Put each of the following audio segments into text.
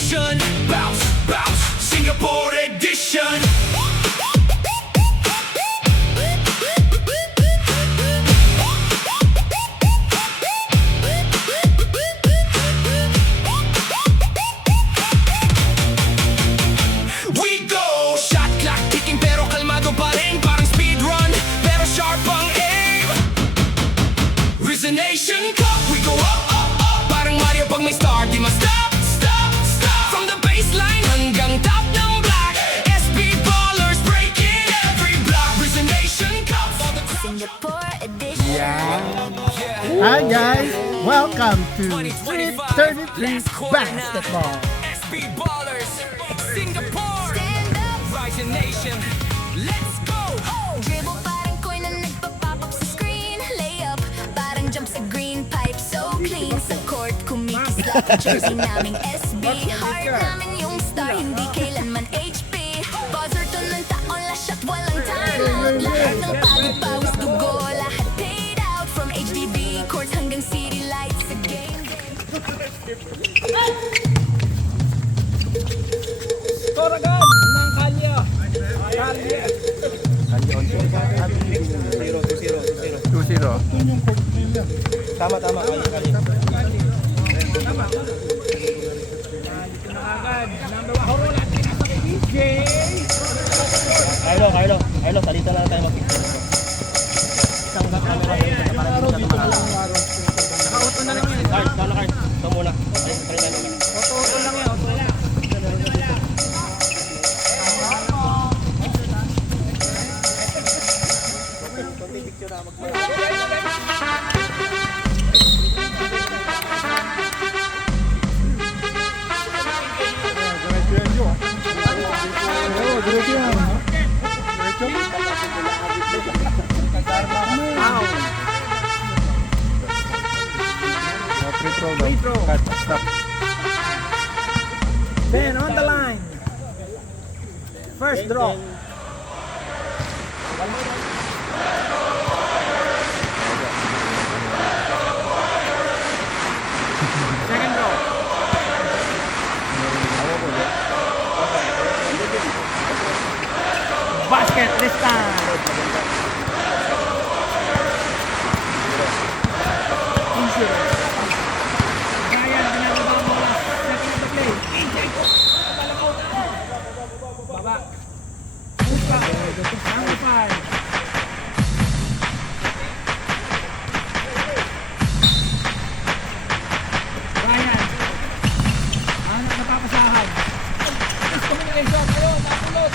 mission. Bounce, bounce, Singapore edition. We go, shot clock ticking pero kalmado pa rin. Parang speedrun, pero sharp ang aim. Resonation Cup, we go up, up, up. Parang Mario pag may star, di ma-stop, stop, stop. From the baseline hanggang top ng black, SB Ballers breaking every block. Resonation Cup for the Singapore edition. Hi guys, welcome to Street 33 Basketball. SB Ballers, Singapore, Stand up. Rising Nation, let's go! Dribble parang coin na nagpa-pop up sa screen. Layup, parang jump sa green pipe. So clean sa court, kumikislap ang jersey naming SB. Heart namin yung star, hindi kailanman HP. Buzzer to ng taon, last shot, walang time out. Lahat ng pagod, pawis, dugo, lahat paid out. From HDB courts hanggang city lights sa game day. Toragan ng Kalya. Kalya. 2-0. Tama. Kalya. Agad. Number 1. Horo natin nasa kay DJ. Carlo, salita lang tayo mag-picture. Isang camera dito para hindi siya tumalala. Naka-auto na lang yan. Card. Ito muna. Auto lang yan. Auto lang. Free throw. Cut, stop. Ben on the line. First draw. Second draw. Basket this time. Insurance. Ryan, ginagawa mo lang. Second to play. Baba. Pusa. Number 5. Ryan. Anak napapasahan. Miscommunication. Ayun, napulot.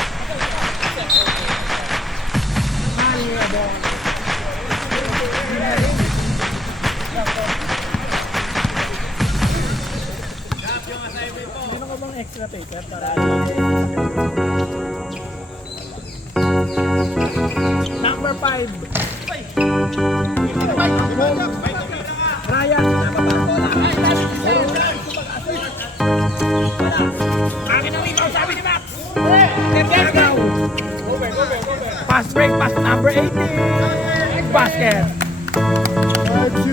Malibong. Meron ka bang extra paper para number 5. Ryan, akin ang ikaw, sabi ni Max. Let's go. Pass break, pass number 18. Basket. 5-0.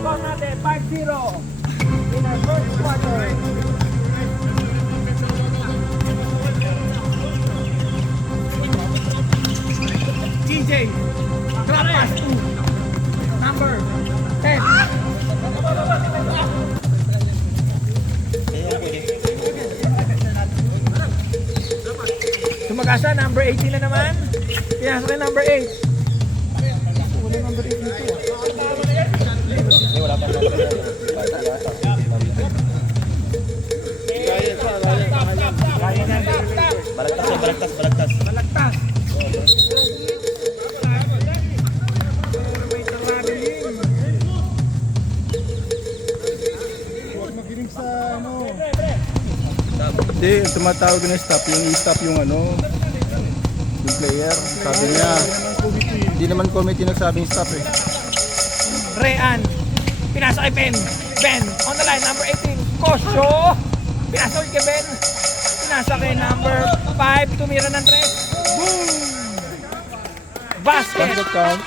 Score natin, 5-0. In our first quarter. TJ, drop pass 2. Number 10. Sumagasa, number 18 na naman. Pinasok yung number 8. Wala number 8 dito. Balagtas. Magiling sa Hindi, yung tumatawag na stop, yung i-stop yung yung player. Sabi niya, hindi naman committee nagsabing stop eh. Rean, pinasa kay Ben. Ben, on the line, number 18. Kosyo, pinasa kay Ben. Pinasa kay number 5, tumira ng 3. Boom! Basket. Basket count.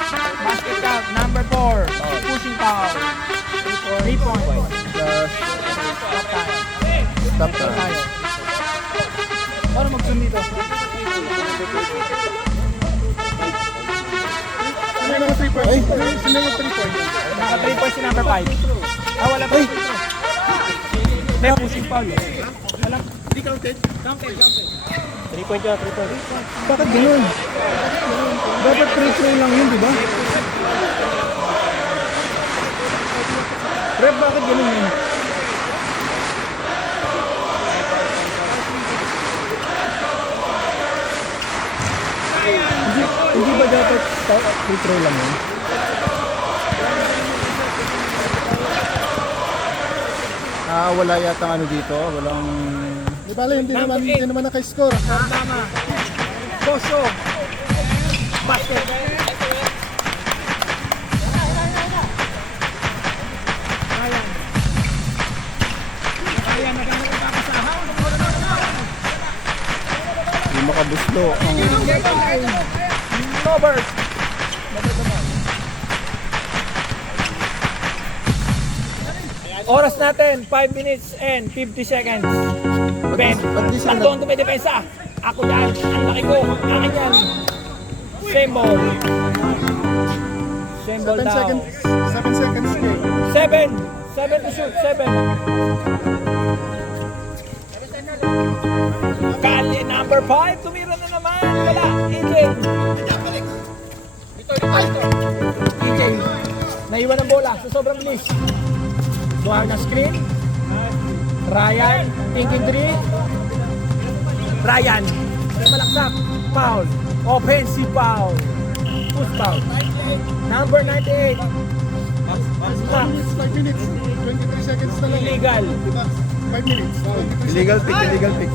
Basket count, number 4. Pushing foul. 3 points. Plus Stop time. stop stop ka. Tayo. Paano mag-zoom dito? Ay! Naka 3 points si number 5. Ah, wala pa. Hindi, pushing foul. Wala. Hindi counted. Counted. 3 point yun, 3 point. Bakit ganun? Dapat free throw lang yun, di ba? Rep, bakit ganun yun? Hindi ba dapat free throw lang yun? Wala yata ano dito, walang... Di ba, hindi naman naka-score. Tama. Kosyo. Basket. Ayan, nagandang ipakasahan. Hindi makabuslo ang... Robert. Oras natin, 5 minutes and 50 seconds. Ben, Ba't di sila tatlo ang dumidepensa. Ako yan, ang laki ko, akin yan. Same ball. Same ball 7 daw. seconds. 7 seconds game. 7 to shoot, 7. Kali number 5, tumira na naman. Wala, EJ. EJ, naiwan ang bola sa sobrang bilis. Tuwag na screen. Ryan, thinking 3. Ryan, may malaksak. Foul. Offensive foul. Push foul. Number 98. 5 minutes. 23 seconds na lang. Illegal. 5 minutes. Illegal pick, illegal pick.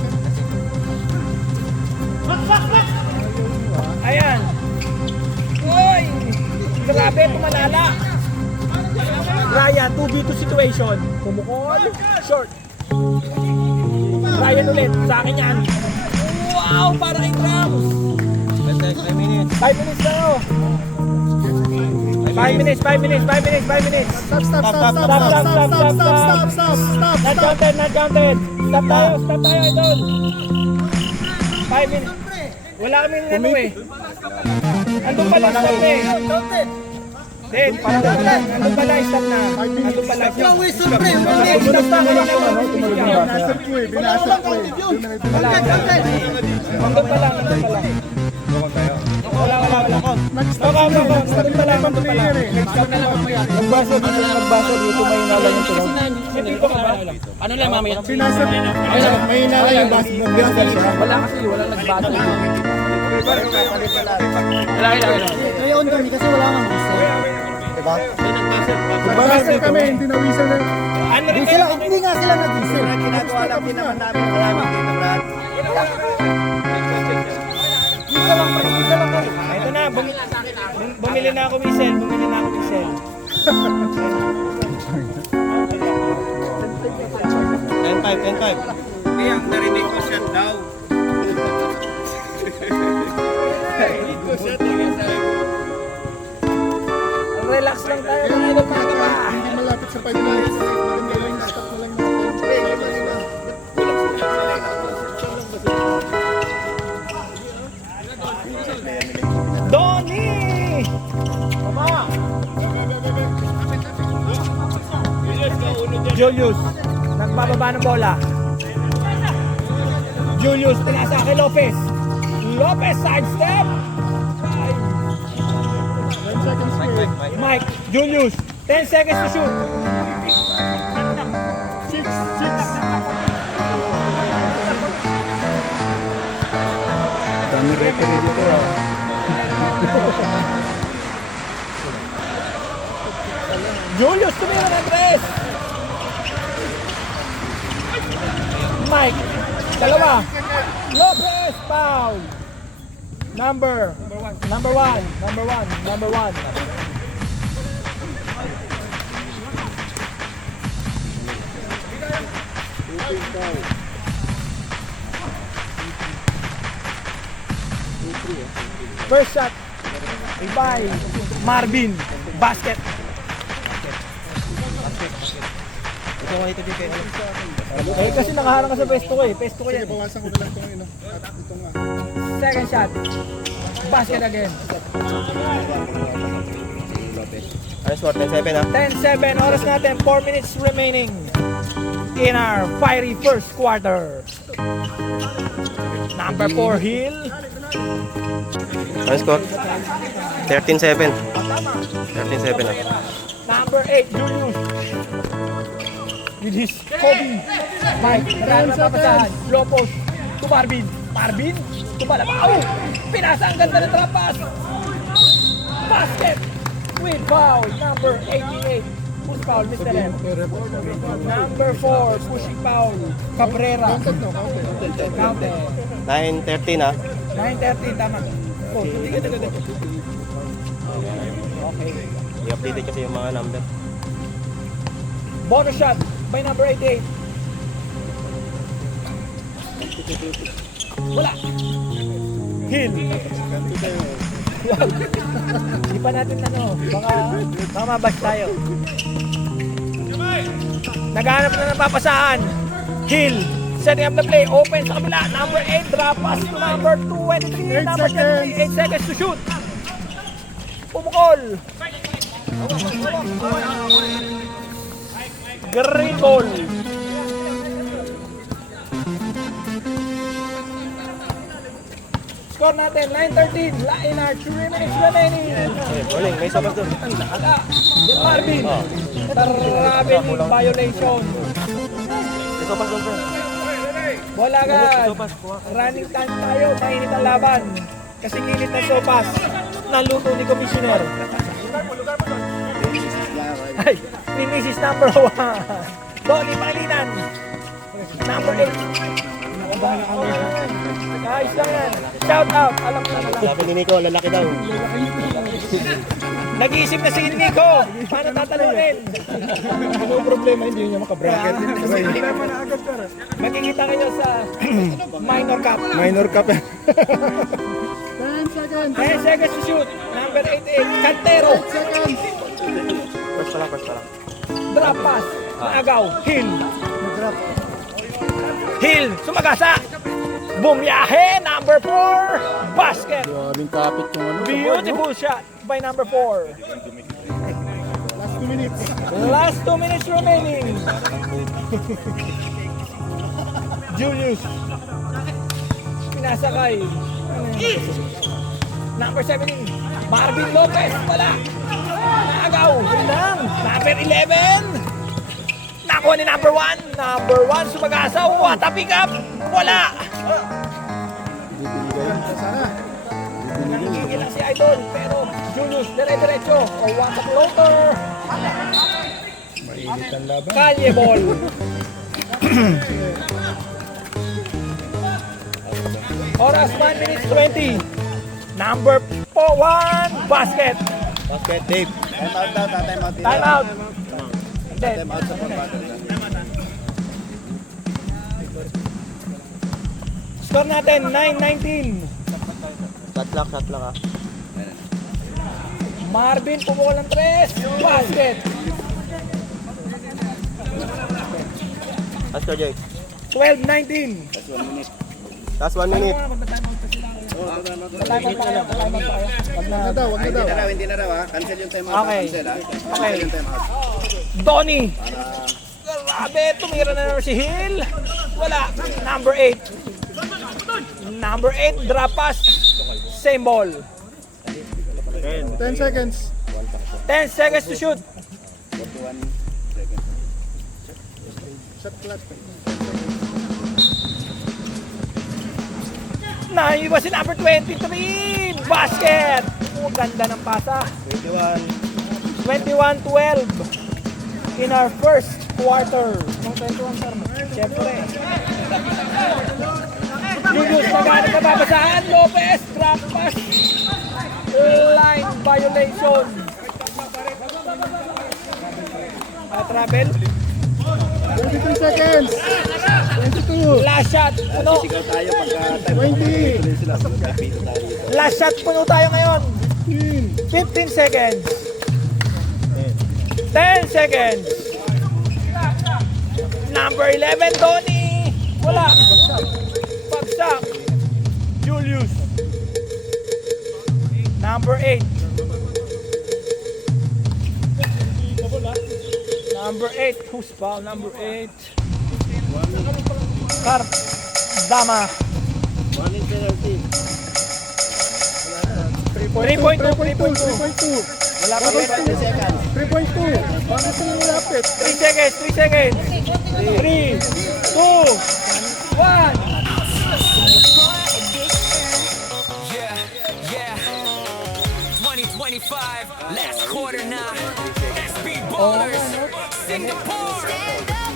Ayan. Uy! Grabe, tumalala. Ryan, 2v2 situation. Pumukol. Short. Ryan ulit. Sa akin yan. Wow! Para kay Drums. 5 minutes. 5 minutes na oh. 5 minutes. Stop. Not counted. Stop tayo, idol. 5 minutes. Wala kaming ano eh. Andun pala stop na eh. Then, andun pala stop na. Andun pala stop. Stop na. Binasag ko eh. Wala. Andun pala. Wala. Nag-stop na lang. Nagbasa dito may inalan yung tulog. Hindi ko ba? Ano lang mamaya? Binasag. May hinala yung basketball. Wala kasi, walang nagbasa. Wala. Ngayon kami kasi wala nga gusto. Diba? Nagbasa kami, hindi nawisan na. Ano rin Hindi nga sila nag-isip. Ginagawa lang din naman namin malamang dito, Brad. Ito na, bumili na ako Michelle. 10-5. Kaya ang narinig ko shut down. Relax lang tayo mga idol mga kapa. Hindi malapit sa 5 minutes. Maganda lang yung stop na lang natin. Donnie! Julius, nagbababa ng bola. Julius, pinasa kay Lopez. Lopez, sidestep. 10 seconds game. Mike, Julius, 10 seconds to shoot. 6. Dami referee dito ah. Julius, tumira ng tres. Mike, dalawa. Lopez, foul. Number one. First shot by Marvin. Basket. Ito ko ito dito. Eh, kasi nakaharang ka sa pesto ko eh. Pesto ko Sige, yan. bawasan ko na lang itong ino. At ito nga. Second shot. Basket again. Ano score? 10-7 ha? 10-7. Oras natin. 4 minutes remaining in our fiery first quarter. Number 4, Hill. Ano score? 13-7. 13-7 ha? Number 8, Julius. With his Kobe. Mike, marami na papasahan. Low post to Marvin. Marvin, tumalabaw. Pinasa ang ganda ng trap pass. Basket with foul. Number 88. Push foul, Mr. M. Number 4, pushing foul. Cabrera. Counted. 9-13 ha? 9-13, tama. Oh, tingin. Okay. I-update kasi yung mga number. Bonus shot by number 88. Wala. Hill. Wow. Hindi pa natin baka mabash tayo. Naghanap na ng papasahan. Hill. Setting up the play. Open sa kabila. Number 8. Drop pass to number 23. Number 8 seconds to shoot. Pumukol. Green ball. Score natin 9-13. In our 3 minutes remaining. Morning, may sabag doon. Ala, Marvin. Traveling violation. May sabag doon bro. Bola agad. Running time tayo. Mainit ang laban. Kasi init na sopas. Naluto ni Commissioner. Ay, ni Mrs. number 1. Donnie Pangilinan. Number 8. Ayos lang yan. Shout out. Alam ko na lang. Sabi ni Nico, lalaki daw. Nag-iisip na si Nico. Paano tatalunin? Ano problema, hindi niya makabracket. Makikita kayo sa minor cup. Minor cup. 10 seconds to shoot. Number 88. Cantero. First pa lang. Drop pass. Maagaw. Hill. Hill. Sumagasa. Bumiyahe. Number 4. Basket. Grabing kapit yung ano. Beautiful shot by number 4. Last 2 minutes. Last 2 minutes remaining. Julius. Pinasakay. Number 17. Marvin Lopez. Wala. Naagaw. Lang. Number 11. Nakuha ni number 1. Number 1 sumagasa. What a pick up. Wala. Nangigil lang si Idol. Pero Julius, dire-diretso. O what a floater. Mainit ang laban. Kanye ball. Oras 1 minutes 20. Number 1 basket. Basket, Dave. Time out daw, time out. Time out. Then, Time out sa pagbattle. score natin 9-19. Shot lock ha. Marvin pumukol ng 3. Basket. Last score, Jake. 12-19. Last 1 minute. Time out pa kayo. Pag na, Wag na daw. Hindi na raw ha. Cancel yung time out. Okay. Cancel ha. Okay. Cancel yung time out. Donnie. Grabe, tumira na naman si Hill. Wala. Number 8. Number 8, drop pass. Same ball. 10 seconds. 10 seconds to shoot. Shot clock. Naiwas si number 23. Basket. Oh, ganda ng pasa. 21-12 in our first quarter. Nung 21, sir. Siyempre. Julius, naghanap na babasahan. Lopez, drop pass. Line violation. Travel. 23 seconds. 22. Last shot. Puno. Sigaw tayo pagka time 20. Last shot. Puno tayo ngayon. 15 seconds. 10 seconds. Number 11, Donnie. Wala. Pagsak. Julius. Number 8. Number 8. Who's foul? Number 8. Kart. Dama. 3.2. 3.2. Wala pa rin. 3.2. Bakit sila nilapit? 3 seconds. 3 seconds. 3, 2, 1. Yeah, yeah. 2025, last quarter now. SB Ballers, Singapore,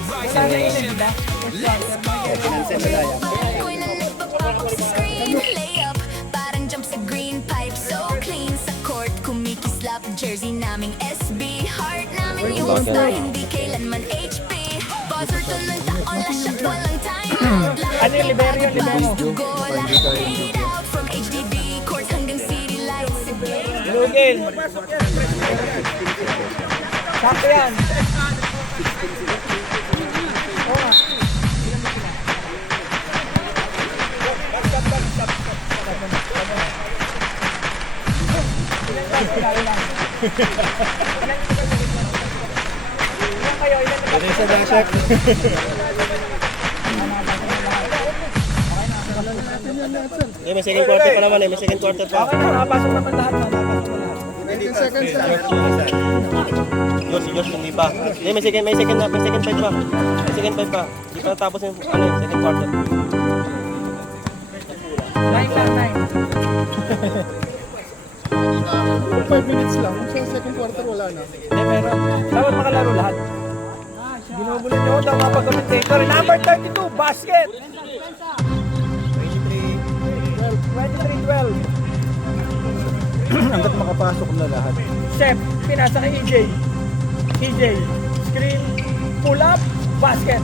Rising Nation. Ako'y na nagpa-pop up sa screen. Layup, parang jump sa green pipe. So clean sa court, kumikislap. Jersey naming SB, heart namin yung star. Hindi kailanman HP. Buzzer to ng taon na siya, walang time out. Ano yung libero yun, libero? Go, lahat laid out. From HDB court hanggang city lights. Sige. Lugin. Sakto yan. Oo nga. Ilan kayo? Ilan na ba? Isa lang, check. May second quarter pa naman eh. May second quarter pa. Okay na, nakapasok naman lahat. Nakapasok na lahat. 18 seconds na. Josh, hindi pa. May second 5 pa. May second 5 pa. Hindi pa natapos yung second quarter. 9 lang, 5 minutes lang. Sa second quarter wala na. 9. Hindi, meron. Dapat makalaro lahat. Ginugulo nyo daw mga pag-commentator. Number 32, basket. 23-12. Hanggat makapasok na lahat. Chef, pinasa kay EJ. EJ, screen, pull up, basket.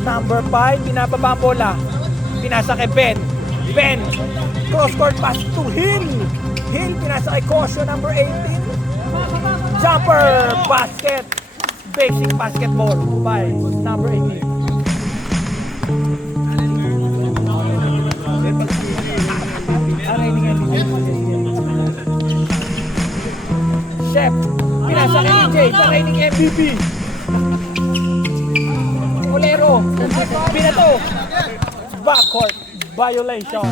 Number 5, pinababa ang bola. Pinasa kay Ben. Ben, cross-court pass to Hill. Hill, pinasa kay Kosyo, number 18. Jumper, basket. Basic basketball by number 18. Chef, pinasa kay EJ, sa reigning MVP. Olero, binato. Backcourt violation.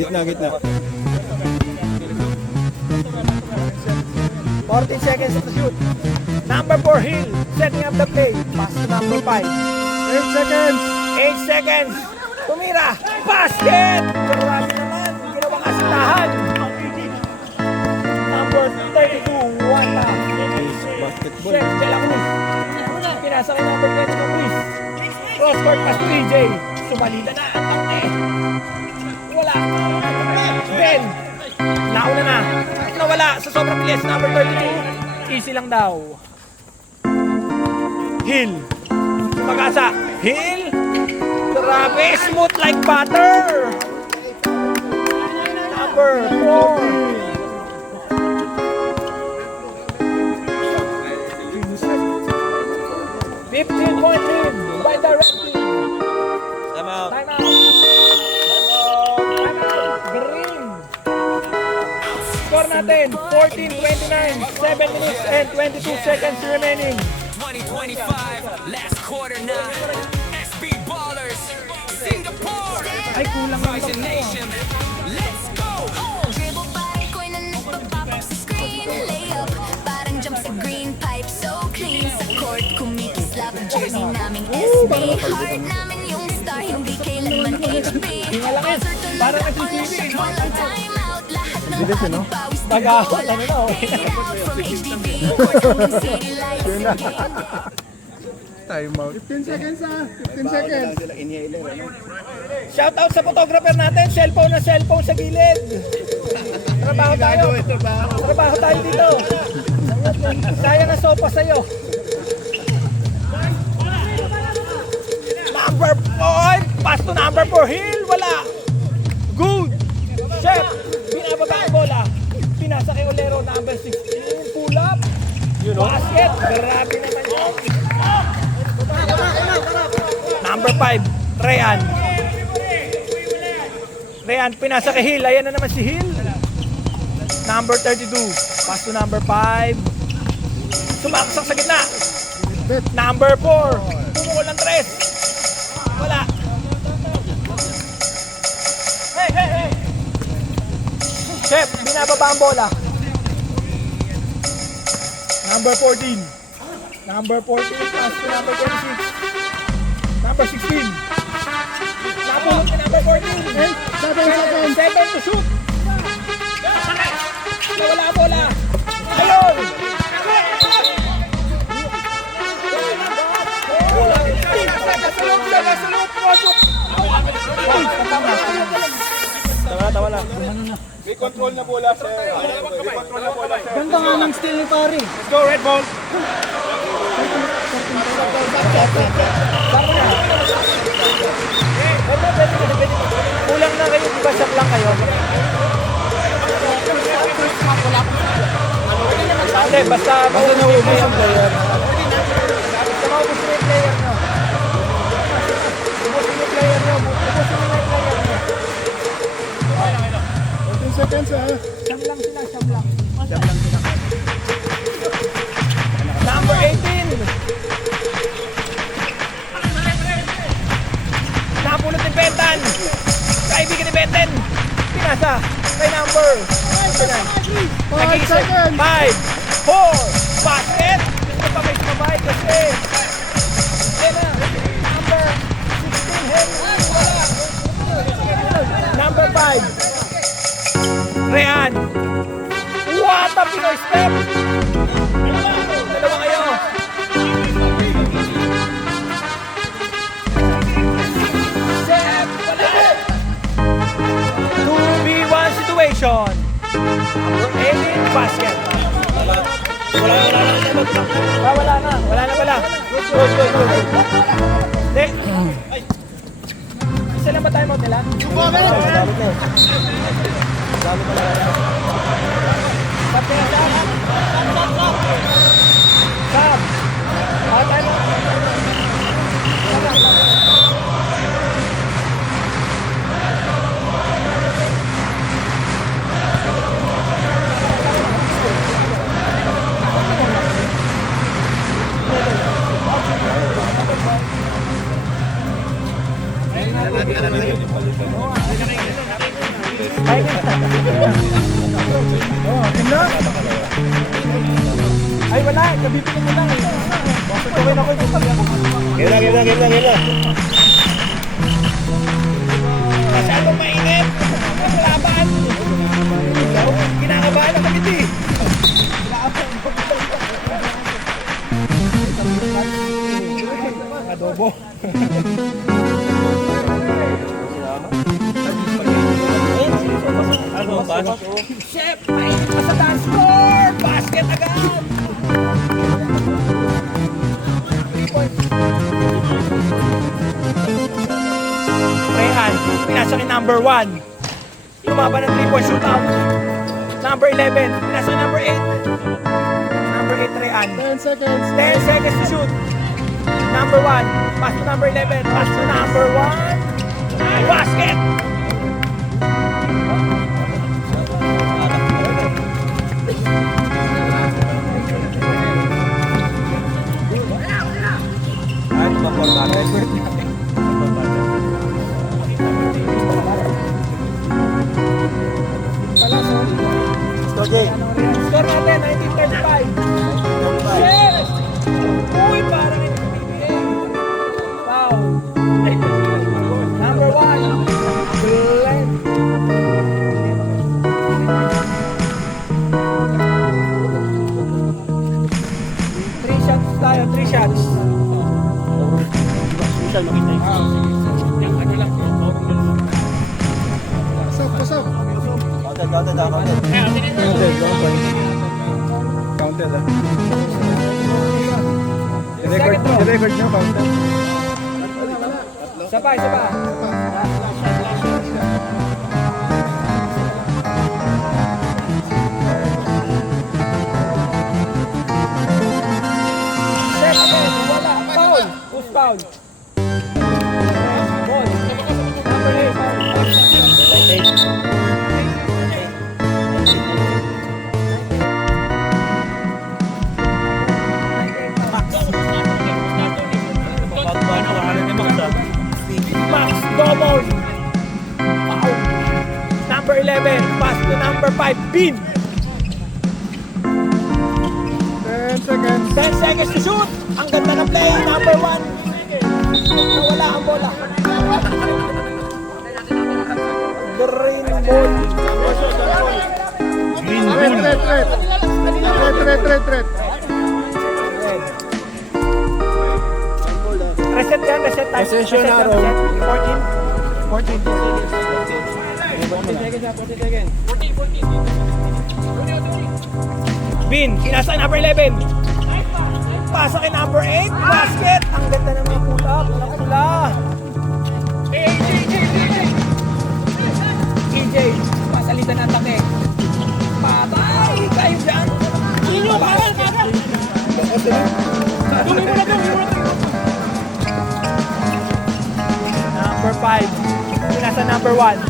Gitna. 14 seconds to shoot. Number 4, Hill, setting up the play. Pass to number 5. 8 seconds. 8 seconds. Tumira. Basket! Grabe naman. Ginawang asitahan. Number 32, Wanda. Basketball. Chef De La Cruz. Pinasa kay number 20 ng Luis. Cross-court pass to EJ. Sumalita na. Wala. Ben. Nauna na. Nawala sa sobrang bilis. Number 32. Easy lang daw. Hill. Pag-asa. Hill. Grabe. Smooth like butter. Number 4. $15-point lead by the red team. Time out. Time out. Time out. Green. Score natin, 14-29, 7 minutes and 22 seconds remaining. 2025, last quarter now. SB Ballers, Singapore, Ay, kulang lang Rising Nation. Let's go! Dribble parang ko'y na nagpa-pop up sa screen. Layup, parang jump sa green pipe. So clean sa court, kumikislap. Jersey naming SB, heart namin yung star. Hindi kailanman HB. Hingalangin. Parang nagsisisi. Walang time out, lahat ng Bilis, no? pawis na Mag-ahon, ano na, okay. laid out. From HDB court hanggang city lights. Time out. 15 seconds 15 seconds. Shout out sa photographer natin, cellphone na cellphone sa gilid. Trabaho tayo. Trabaho tayo dito. Sayang ang sopa sa'yo. Number 5, pass to number 4, Hill, wala. Good. Chef, binababa ang bola. Pinasa kay Olero, number 16, pull up. Basket, grabe naman yun. Number 5, Rehan. Rehan, pinasa kay Hill, ayan na naman si Hill. Number 32, pass to number 5. Sumaksak sa gitna. Number 4, pumukol ng 3. Wala. Hey! Chef, binababa ang bola. Number 14. Number 14, pass to number 26. Number 16. Napulot ni number 14. 7 to shoot. Wala ang bola. Ayun! Tama na. May control na bola, sir. May control na bola, sir. Ganda nga ng steal ni pare. Let's go, red ball. Kulang na kayo, di ba shot lang kayo? Hindi, basta naubos ang player. Basta maubos mo yung player nyo. Ubusin mo yung player nyo. Ubusin mo yung player nyo. 10 seconds, ha? Siyam lang sila, siyam lang. Number 18. Napulot ni Bentan. Kaibigan ni Bentan. Pinasa. Kay number. Nag-iisip. 5, 4, basket. Gusto pa may sabay kasi. Ayan na. Number 16, Henry. Wala. Number 5. Rehan. What a Pinoy step. Dalawa kayo. Chef, wala. 2v1 situation. Number 18, basket. Wala na. Wala na pala. Good. Hindi. Isa lang ba tayo mo nila? Stop na yan, Stop. Tayo mo. Ay, wala. Kabibigyan mo lang. Bakit gawin ako? Game na. Masyadong mainit. Ang laban. Kinakabahan ang kamiti. Adobo. Chef, mainit pa sa dance floor. Basket agad. 3 points. Rehan, pinasa kay number 1. Lumaban ng 3-point shootout. Number 11, pinasa kay number 8. Number 8, Rehan. 10 seconds. 10 seconds to shoot. Number 1, pass to number 11. Pass to number 1. Basket! Go, Jay. Score natin, 1935. Yes! Uy, parang hindi PBA. Wow. Number 1. Glenn. 3 shots tayo, 3 shots. Social, makita yun. Pasok. Counted. Counted, ha? I-record nyo, counted. Sabay, sabay. Set again. Wala. Foul. Who's foul? Ball. Number 8. Max Domol. Foul. Number 11. Pass to number 5. Bin. 10 seconds. 10 seconds to shoot. Ang ganda ng play. Number 1. Nawala ang bola. Green ball. Red. Reset yan, reset time. Possession Reset, arrow. reset. 14. 14. Bin, pinasa kay number 11. Pasa kay number 8. Basket. Ang ganda ng mga pull-up. Pula. EJ. Pasalitan ng atake. Patay. Kayo dyan. Number 5. Pinasa number 1.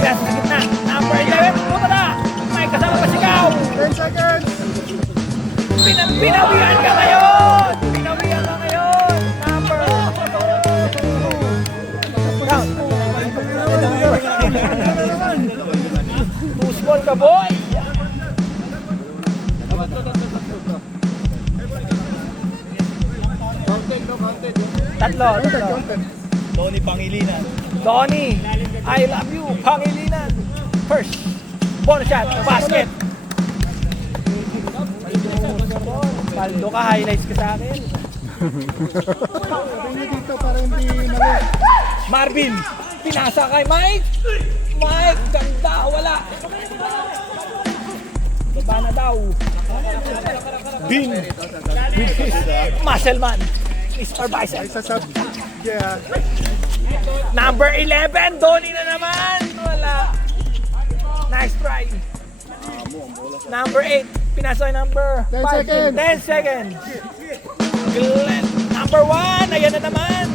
Pinasa sa gitna. Number 11. Puta na. May kasama pa sigaw. 10 seconds. Pinawian ka ngayon. Pinawian ka ngayon. Number 2. Count. Two small ka, boy. Tatlo. Donnie, I love you. Pangilinan. First. Bonus shot. Basket. Paldo ka. Highlights ka sa akin. Tingnan dito para hindi mali. Marvin. Pinasa kay Mike. Mike. Ganda. Wala. Baba na daw. Bin. Muscleman. Mr. Bicep. Sasab. Yeah. Number 11, Donnie na naman. Wala. Nice try. Number 8, pinasa kay number 10 5. seconds. 10 seconds. Glenn. Number 1, ayan na naman.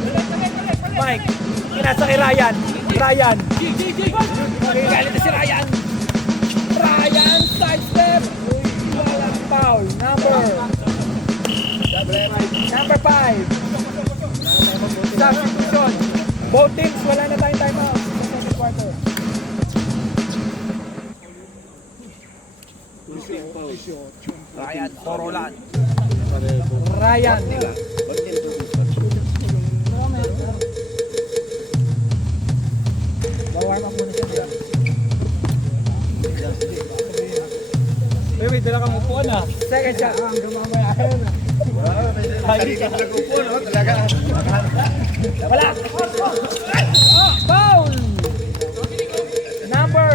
Mike, pinasa kay Ryan. Ryan. Galit na si Ryan. Ryan, side step. Walang foul. Number 5. Substitution. Both teams, wala na tayong timeout sa second quarter. Ryan Corolan. Ryan. Bawarm up muna siya. Wait, dala kang upuan ah. Second shot. Wala. Foul. Number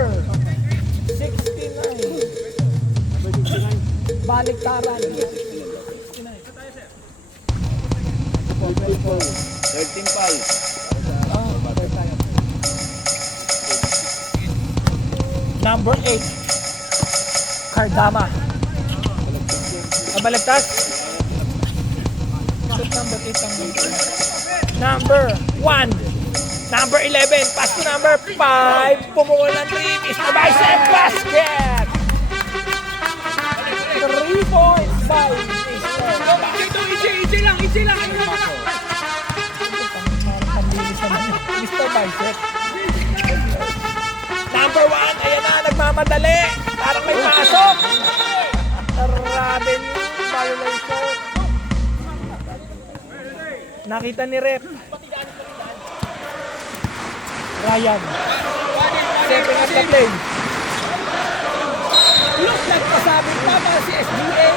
69. Baliktaran. 13 fouls. Number 8. Cardama. Baligtas. Number 8 ang number 1. Number 11. Pass to number 5. Pumukol ng 3. Mr. Bicep basket. 3 points by Mr. EJ lang. Mr. Bicep. Number 1. Ayan na. Nagmamadali. Parang may pasok. Revenue violation. Nakita ni Rep. Ryan. Stepping up the play. Look like pasabing tama si SGA.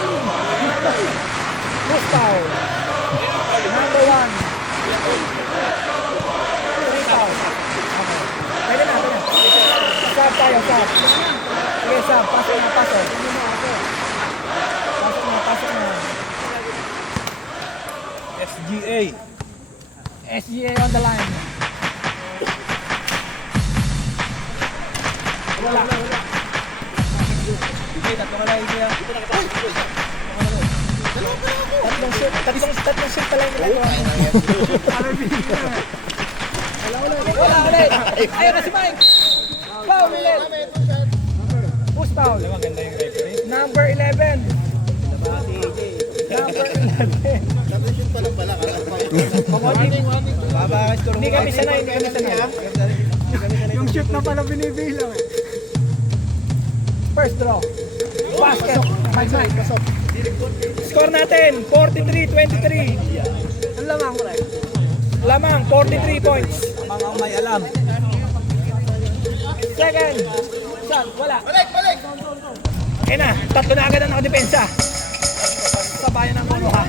Gustav. Number 1. 3 foul. Okay. Pwede na. Sab tayo, sab. Okay, sab. Pasok na. Pasok na. SGA on the line. Wala. Tatlong shoot pala yung ginagawa. Wala ulit. Ayun na si Mike. Foul ulit. Who's foul? Number 11. Number 11. Hindi kami sanay, hindi kami sanay. Yung shoot na pala binibilang eh. First draw. Basket. Score natin, 43-23. Ang lamang ko rin. Lamang, 43 points. Mga may alam. Second. Shot, wala. Eh na, tatlo na agad ang nakadepensa. Sa bayan ng Monoha.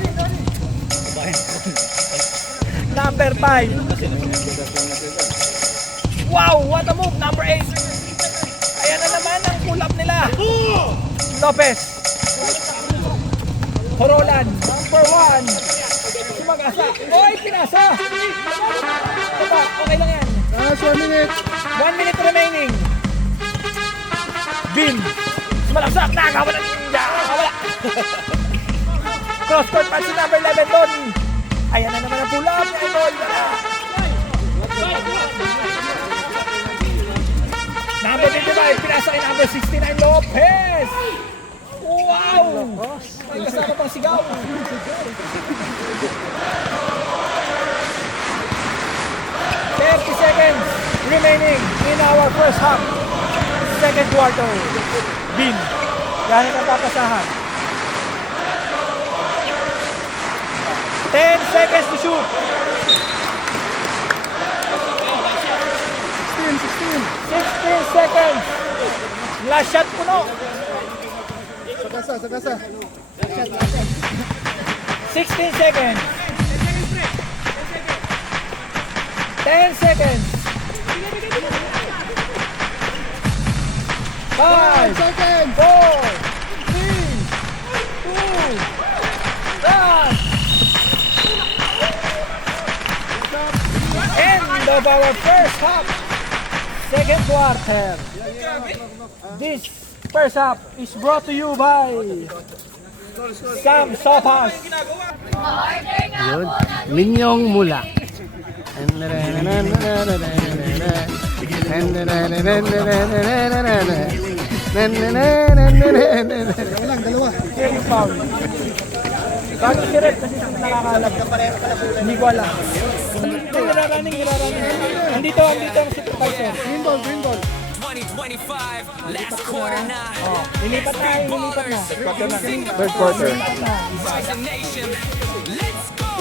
Number 5. Wow, what a move. Number 8. Ayan na naman ang pull-up nila. Lopez. Horolan. Number 1. Sumag-asa. Oy, pinasa. Diba, okay lang yan. Last 1 minute. 1 minute remaining. Bin. Sumalaksak. Nakawala. Nakawala. Cross court pass si number 11 doon. Ayan na naman ang pull-up. Idol. Number 55. Pinasa kay number 69. Lopez. Wow. May kasama pang sigaw. 30 seconds remaining in our first half. Second quarter. Bin. Ganit ang papasahan. 10 seconds to shoot. 16 seconds. Last shot puno. Sa kasa. 16 seconds. 10 seconds. 5 seconds. 4 3 2 1. End of our first half. Second quarter. This first half is brought to you by Sam Sopas. Yun. Minyong mula. Carry foul. Bakit si Red kasi nakakalab. Hindi ko alam. Niraraning. Andito ang supervisor. Green ball. 2025, last quarter na. Oh, lilipat na. Third quarter. Rise the nation. Let's go.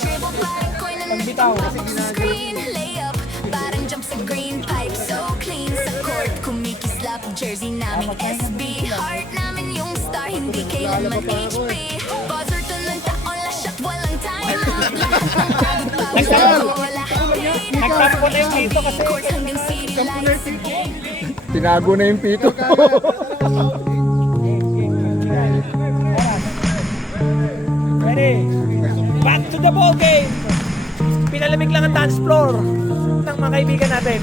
Dribble parang ko'y Pagbitaw. sa screen. Layup, parang jump sa green pipe. So clean sa court, kumikislap. Jersey naming SB. Heart namin yung star, hindi kailanman HP. Buzzer tuloy taon, last shot, walang time out. Lahat ng pagod, wala hangin. Nagtampo na yung dito kasi Court hanggang city lights. Tinago na yung pito. ready. Back to the ball game. Pinalamig lang ang dance floor ng mga kaibigan natin.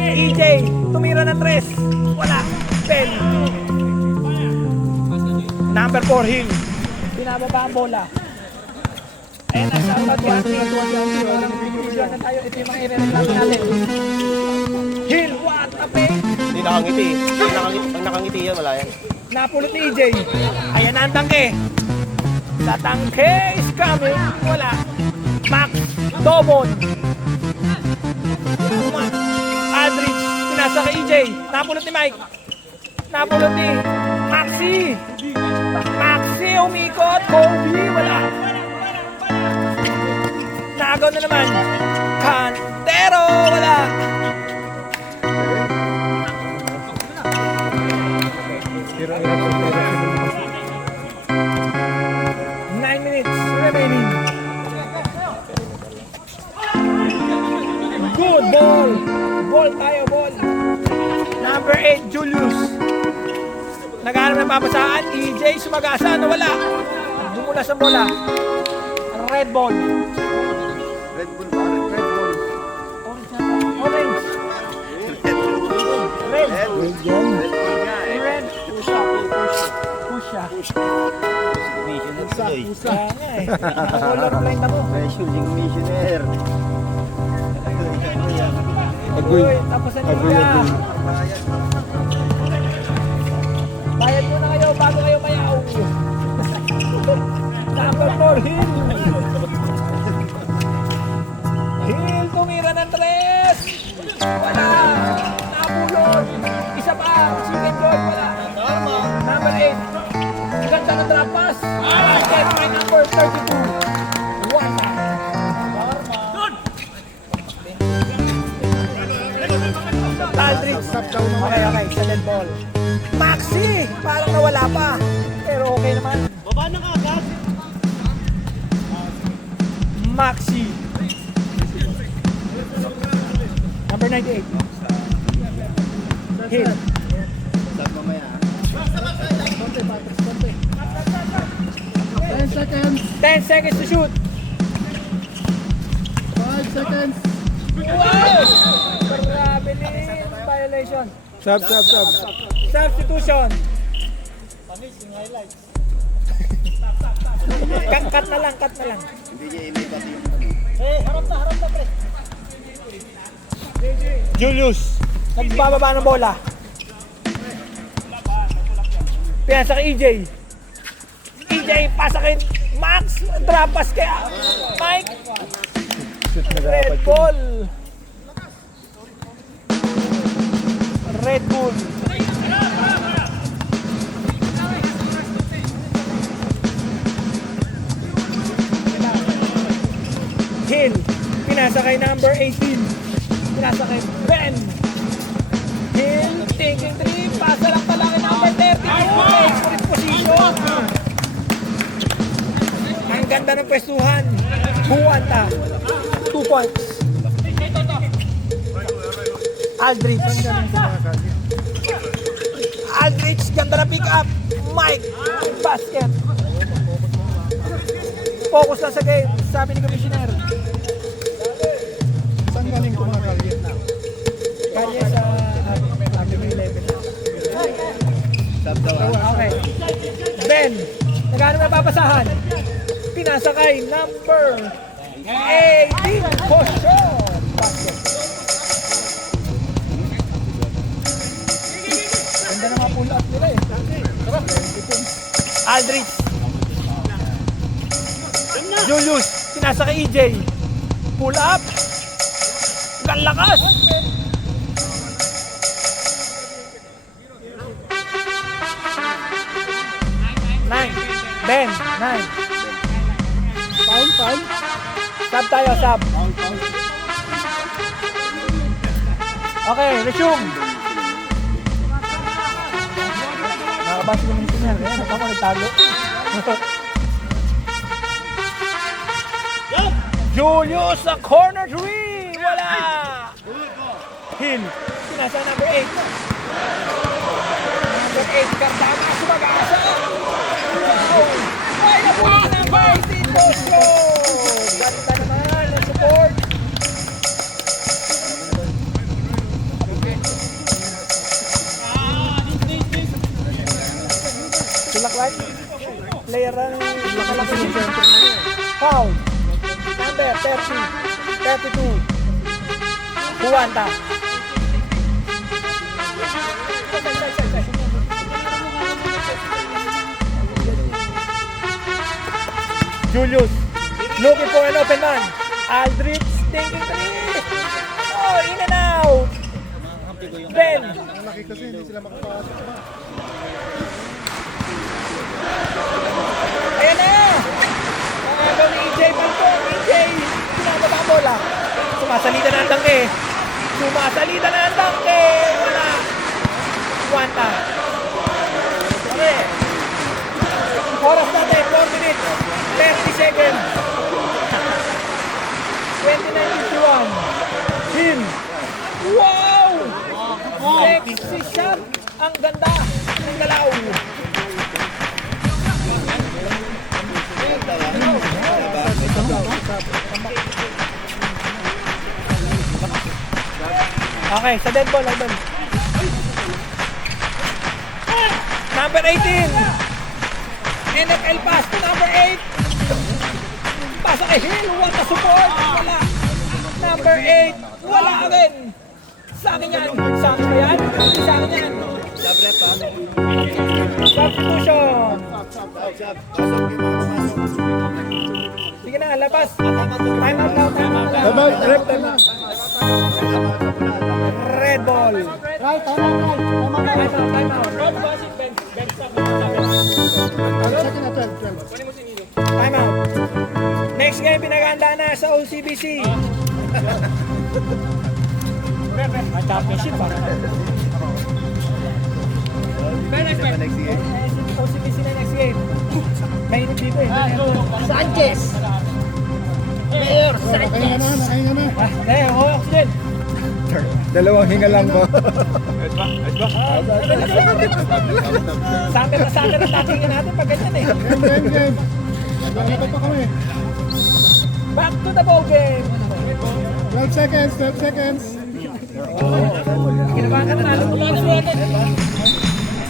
EJ, tumira ng 3. Wala. Pen. Number 4, Hill. Binababa ang bola. Ayan na, shoutout to Anthony. Binibidyoan na tayo. Ito yung mga i-reklamo natin. Hill, what a pain. Hindi nakangiti. Ang nakangiti yan, wala yan. Napulot ni EJ. Ayan na ang tangke. Sa tangke is coming. Wala. Max Dobon. Aldrich. Pinasa kay EJ. Napulot ni Mike. Napulot ni Maxi. Maxi umikot. Kobe. Wala. Nagaw na naman. Cantero. Wala. Remaining. Good ball. Ball tayo, ball. Number 8, Julius. Naghanap ng papasaan. EJ sumagasa. Nawala. Dumula sa bola. Red ball. Red ball. Orange. Red. Red. Pusha. Kaya nga eh. Color blind ako. Missionaire. Uy, tapos ang niya. Bayad muna kayo bago kayo mayaw. Number 4, Hill. Hill, tumira ng 3. Wala. Nabulon. Isa pa. Chicken joy. Wala. Number 8. Ganda ng drop pass. Basket by number 32. Wala. Aldridge. Okay, sa dead ball. Maxi! Parang nawala pa. Pero okay naman. Baba na ka agad. Maxi. Number 98. Hill. 10 seconds to shoot. 5 seconds. Wow! Grabe din. Violation. Sub. Substitution. Cut na lang. Harap na, pre. Julius. Nagbababa ng bola. Pinasa kay EJ. EJ, pasa kay Max. Drop pass kay Mike. Red ball. Red Bull. Hill. Pinasa kay number 18. Pinasa kay Ben. Hill. Taking 3. Pasa lang pala kay number 32. Express position. Ang ganda ng pwestuhan. Buwanta. 2 points. Aldridge. Aldridge, ganda na pick up. Mike, basket. Focus lang sa game, sabi ni Commissioner. Saan galing ko mga kalye? Kalye sa Avenue 11. Okay. Ben, nagano na papasahan? Pinasa kay number 18. Kosyo. Basket. Ganda na mga pull up nila eh. Aldridge. Julius, pinasa kay EJ. Pull up. Ang lakas. Nine. Ben, 9. Pound. Sub tayo, sub. Okay, resume. Nakabasa ko minsan yan. Eh, ako nagtago. Julius sa corner 3. Wala. Hill. Pinasa number 8. Number 8. Cardama sumagasa. Ay, napunin ng Vice Bosco. Ganda naman ang support. Sulaklay. Player ang nakalaki ng center. Foul. Number 30. 32. Buwanta. Julius. Looking for an open man. Aldridge. Thinking 3. Oh, in and out. Ben. Ang laki kasi hindi sila makapasok. Ayan na! Mga ni EJ Malcon, EJ! Pinababa ang bola. Sumasalita na ang tangke. Wala. Wanta. Okay. Oras natin, 4 minutes. 30 seconds. 29:51. Hill. Wow! Sexy shot. Ang ganda. Ang galaw. Okay, sa dead ball, Alban. Number 18. NFL pass to number 8. Pasa kay Hill. What a support. Wala. Number 8. Wala rin. Sa akin yan. Sa akin ba yan? Sa akin yan. Substitution. Sige na, labas. Time out now. Time out now. Time out, ref, time out. Red ball. Right, time out. Time out. Second na 12. Time out. Next game, pinaganda na sa OCBC. Ang championship para. OCBC na next game. Mainit dito eh. Sanchez! Mayor Sanchez! Nakahinga na. Oxygen. Dalawang hinga lang po. Summer na tatingin natin pag ganyan eh. Game. Naglalaro pa kami. Back to the ball game. 12 seconds, 12 seconds. Ginawa ka na natin.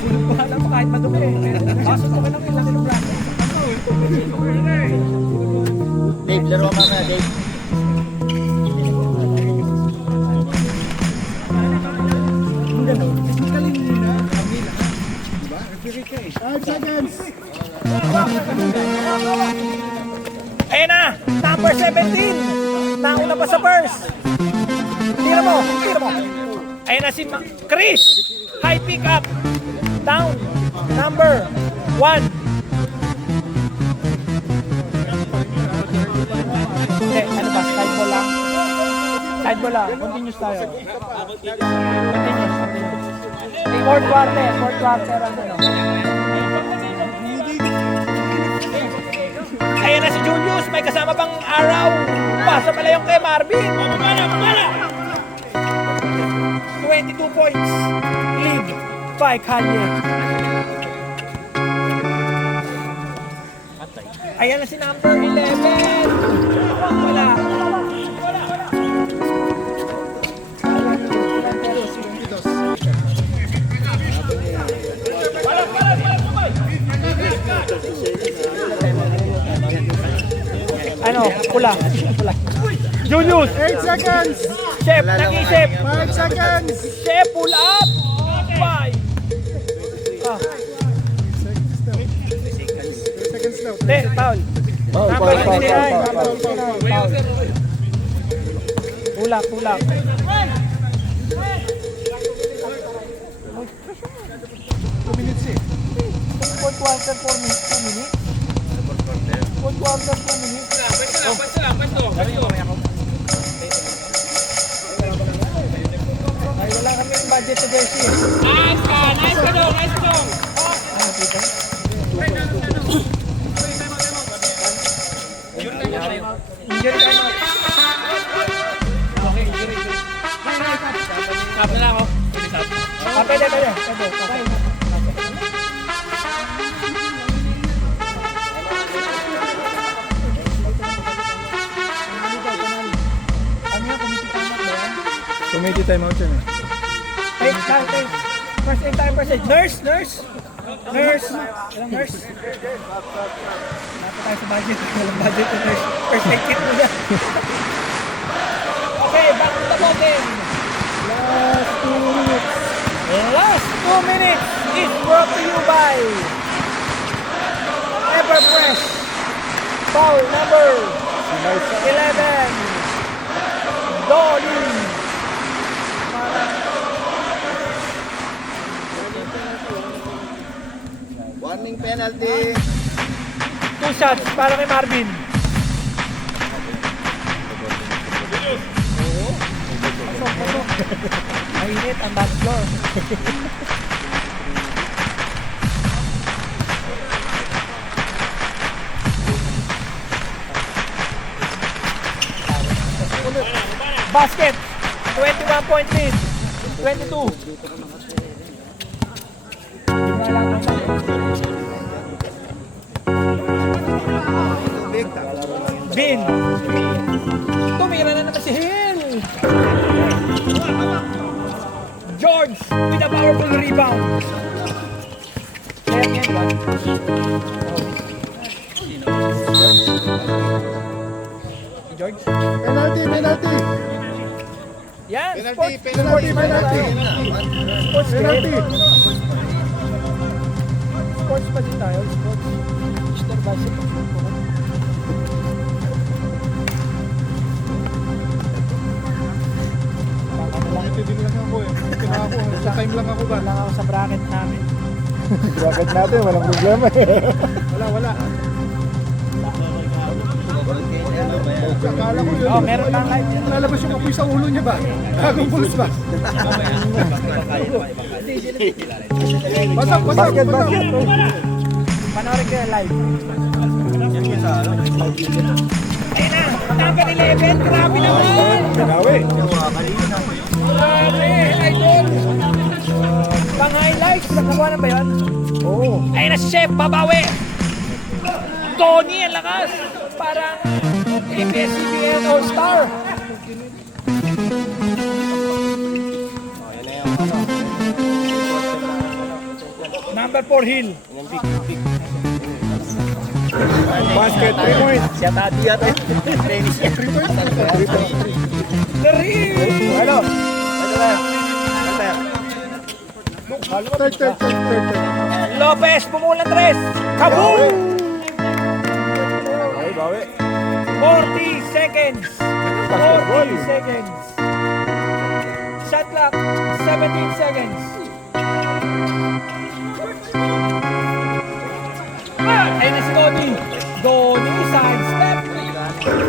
Bahala mo kahit madumi eh. Pasok ko ka ng ilang ilong braso. Dave, laro ka mamaya, Dave. Five seconds. Ayan na, number 17. Nauna pa sa first. Tira mo. Ayan na si Chris. High pick up. Down. Number 1. Okay, ano ba? Side ball lang. Side ball lang. Continuous tayo. Continuous. Fourth quarter. Ano? Ayan na si Julius, may kasama pang araw. Pasa pala yung kay Marvin. 22 points. Lead by Kanye. Ayan na si number 11. Wala. Ano? Pula. Julius! 8 seconds. Chef, nag-isip! 5 seconds. Chef, pull up! 5! Ah, 2 seconds daw. hindi, foul. Number 69. Foul. Pull up. Fourth quarter, 4 minutes. 2 minutes? Fourth quarter, 2 minutes. Ay, wala kami yung budget sa jersey. Nice ka dong. Injury time out. Okay, injury. Stop na lang ako. Pwede. Okay. Committee time out yan. Take. First aid time, first aid. Nurse. Napa tayo sa budget. Walang budget to nurse. First aid kit mo yan. Okay, back to the ball game. Last 2 minutes is brought to you by Everfresh. Foul number 11. Dolly. Warning penalty. 2 shots para kay Marvin. Mainit ang dance floor. Basket. 21 point lead. 22. Bin. Tumira na naman si Hill. George with a powerful rebound. player niya, di ba? George? Penalty, penalty. Yan, Penalty, sports. penalty, penalty. Sports Penalty. Sports pa din tayo, sports. Mr. Basip. Ito din lang ako eh. Sa time lang ako ba? Lang ako sa bracket namin. Bracket natin, walang problema eh. Wala. Akala ko yun. Oh, meron pang live. Lalabas yung apoy sa ulo niya ba? Gagong pulos ba? Basket. Panoorin ko yung live. Ayun na, number 11. Grabe naman. Pinawi. Grabe, idol. Pang-highlights. Nakakuha na ba yun? Oo. Ayun na si Chef, babawi. Tony, ang lakas. Parang ABS-CBN All-Star. Number 4 Hill. Basket, 3 points. Siya tadi yata. Tennis yan. 3 points. The Hill. Ano? Third. Third. Lopez, bumulan 3. Kaboom! Bawi. 40 seconds. 40 seconds. Shot clock, 17 seconds. Ayun na si Donnie. Donnie, side step.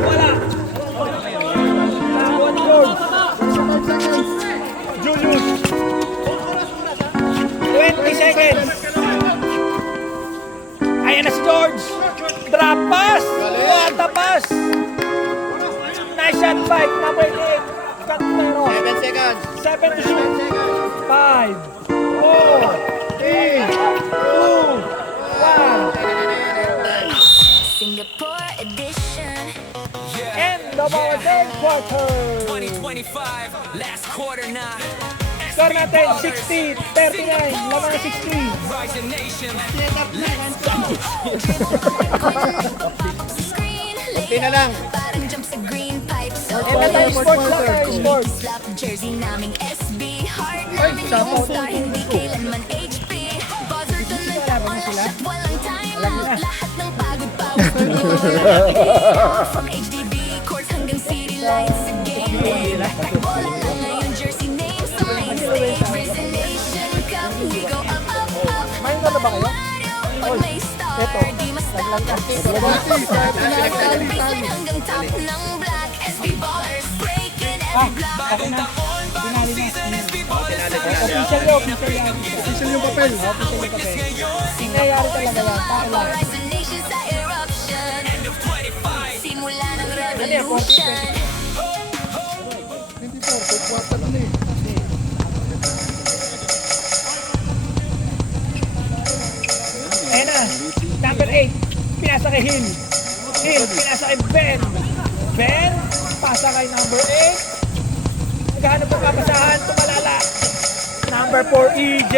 Wala. Tawa ni George. Julius. 20 seconds. Ayan na si George. Drop pass. What a pass. Nice shot, 5. Number 8. Cantero. 7 seconds. 7 to shoot. 5, 4, 3, 2, 1. Singapore edition. End of our third quarter. 2025, last quarter na. Score natin 60, 39, lamang 60. Rising nation. Screen Konti na lang. parang jump sa green pipe. So And na tayo sports lang tayo, sports. slap jersey naming SB. Heart namin yung star, hindi kailanman HP. Buzzer tuloy ako lahat, walang time out. Lahat ng pagod pawis from HDB courts hanggang city lights sa game day. Wala lang ngayon jersey name sign stage. Risen Nation Cup, we go up, up, up. May na ba kayo? Pag may star, di ma-stop. Hanggang top ng black, SB ballers breaking every block. Okay na. Pinali na. Official yun, official yan. Official yung papel. Nangyayari talaga yan. Tao lang. Rising Nation sa eruption. Simula ng Ano yan, 40? revolution. 24, third quarter na eh. Ayan na. Number 8. Pinasa kay Hill. Hill, pinasa kay Ben. Ben, pasa kay number 8. Naghahanap ng papasahan, tumalala. Number 4, EJ.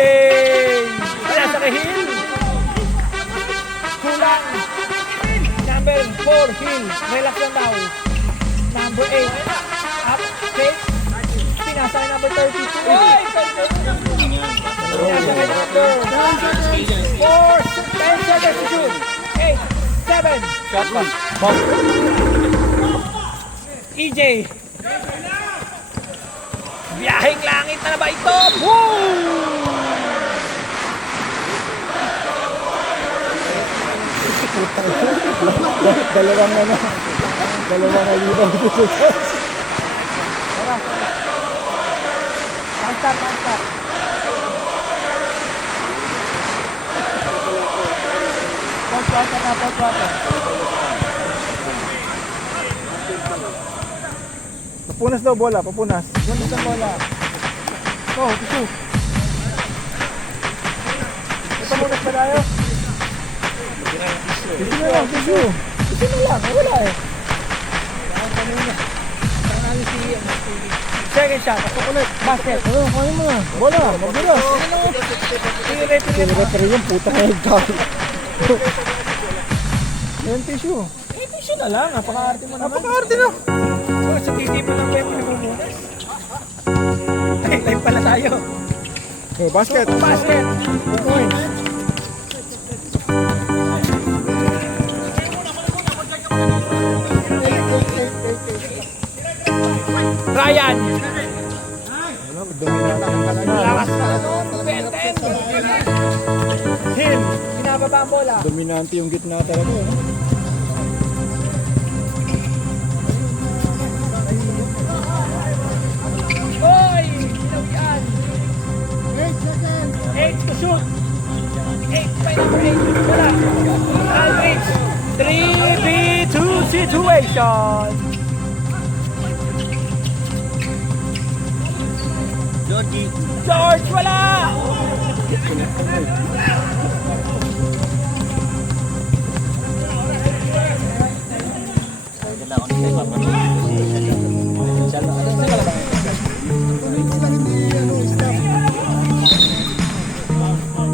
Pinasa kay Hill. Kulang. Number 4, Hill. Relax lang daw. Number 8, up, fake. Pinasa kay number 32. Oy! Pinasa kay number 4, 10 seconds to shoot. 8, 7. Shot pa. EJ. Biyaheng langit na ba ito? Woo! Dalawang alibaw dito. Pang-start. Pang-start. Papunas daw bola, papunas. Punas ang bola. Tisu. Ito punas pa tayo. Tisu na lang, tisu. Ito na lang, wala eh. Parang kanina. Parang si Second shot. Pasok ulit. Basket. Kaya mo na. Bola, magbilas. Tire. Referee yung puta na yung tao. Yan tissue. Eh, tissue na lang. Napaka-arte mo naman. Napaka-arte na. So, sa TV pa lang kayo pinagmumunas. Ay, live pala tayo. Oh, basket. Basket. 2 points. Ryan. Lakas na ano. 10. Hill. Binababa ang bola. Dominante yung gitna talaga. Hoy! Ginawian. 8 to shoot. 8 by number 8. Wala. Aldrich. 3v2 situation. George, wala!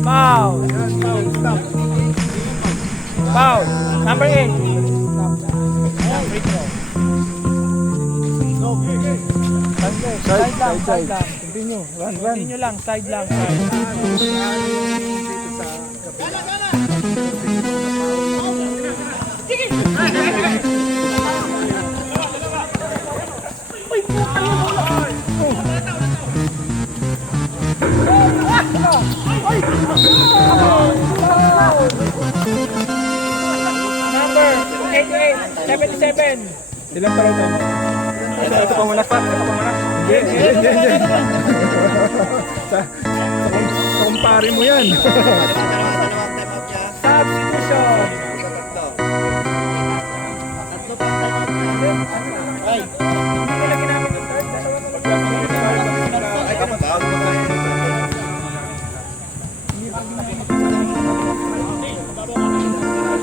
Foul. Foul. Number 8. Side lang. Continue. Run. Continue lang. Side lang. Side. Number 88. 77. Ilang paraw tayo? Ito pa muna pa. Hindi. Sa kumpare mo yan. Substitution. Hindi nila ginamit yung third. Dalawa na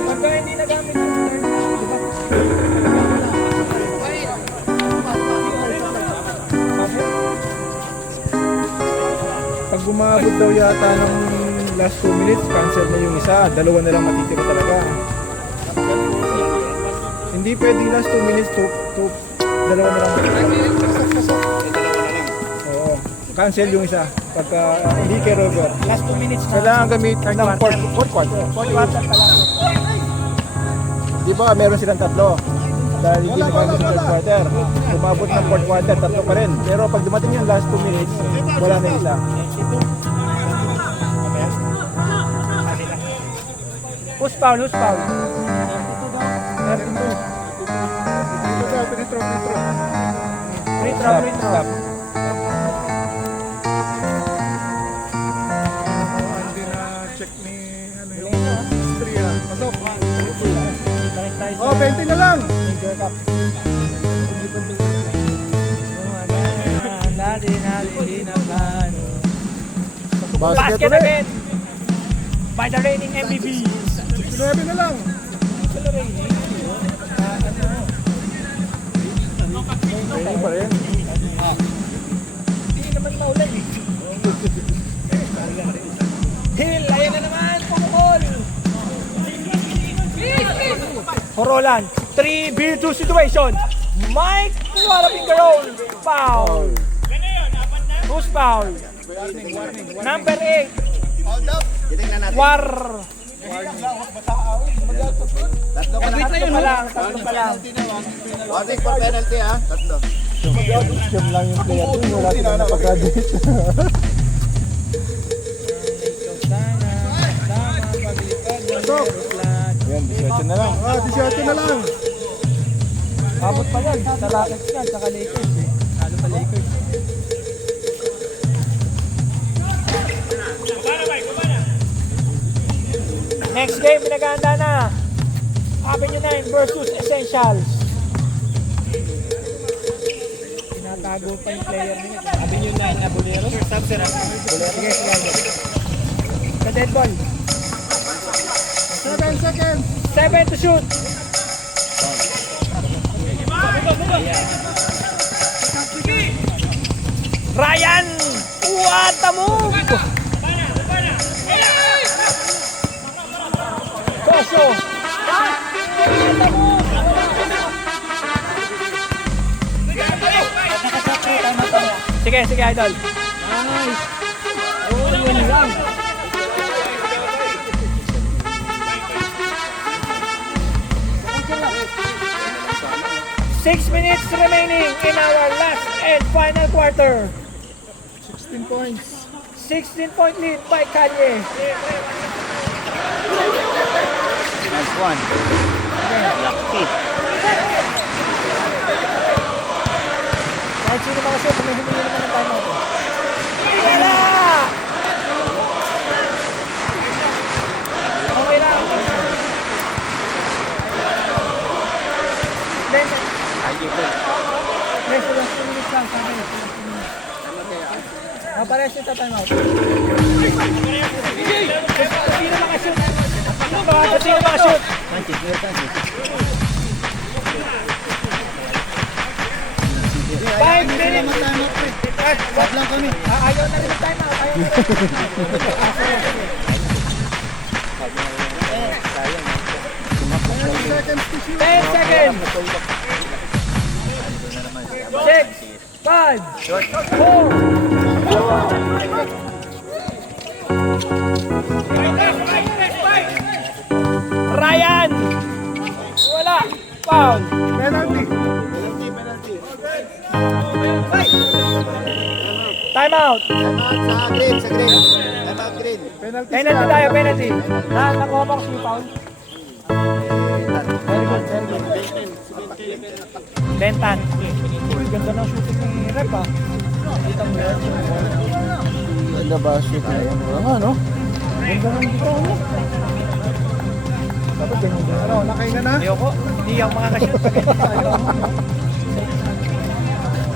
pagka hindi nagamit yung third, di ba? Pag bumabot daw yata ng last 2 minutes, cancel na yung isa. Dalawa na lang matitira talaga. Hindi pwedeng last 2 minutes to dalawa na lang matitira. Oo. Cancel yung isa. Pagka hindi kay Robert. Last 2 minutes na. Kailangan gamit ng fourth quarter. Fourth quarter pa lang. Di ba meron silang tatlo? Dahil hindi nagamit sa third quarter. Umabot ng fourth quarter, tatlo pa rin. Pero pag dumating yung last 2 minutes, wala na yung isa. Who's foul? Free throw. Stop. Hindi na check ni ano yung history ah. Pasok. Oh, 20 na lang. Basket ulit. again by the reigning MVP. 9 na lang. Training pa rin. Hindi naman maulan eh. Hill, ayan na naman, pumukol. Horolan, 3v2 situation. Mike, wala finger roll. Foul. Who's foul? Number 8. War. Tatlo pa lang. Warning for penalty ha. Tatlo. Siyam lang yung player doon. Wala silang napag-graduate. Pasok. Ayan, 18 na lang. 18 na lang. Abot pa yan. Sa Rockets yan, saka Lakers eh. Halo pa Lakers. Next game, pinaganda na. Avenue 9 versus Essentials. Tinatago pa yung player niya. Avenue 9 na Bolero. Bolero. Sige, sige. Sa dead ball. 7 seconds. 7 to shoot. Ryan! What the move! Kosyo! What the move! Sige, sige, idol. Nice. Oh, yun lang. 6 minutes remaining in our last and final quarter. 16 points. 16-point lead by Kanye. Nice one. Lucky. Kahit sino mga shoot, may humingi naman ng timeout. Wala! Okay lang. Then, rest lang, 2 minutes lang sa akin. Pares ito timeout. Sino makashoot? Sino makashoot? 5 minutes! Wag lang kami. Ayaw na rin ang timeout. Ayaw na rin. 10 seconds! 6, 5, 4. Ryan! Wala! Foul! Penalty. Timeout! Sa green, sa green. Time out green. Penalty. Penalty tayo, penalty. Nakuha mo kasi yung foul. Very good, very good. Dentan. Ganda ng shooting ni Rep ah. Kita mo yan. Ganda ba shoot na yan? Ano, no? Ganda ng dito, ano? Dapat ganyan din. Ano, nakahinga na? Ayoko. Hindi ako makakashoot. Ayoko.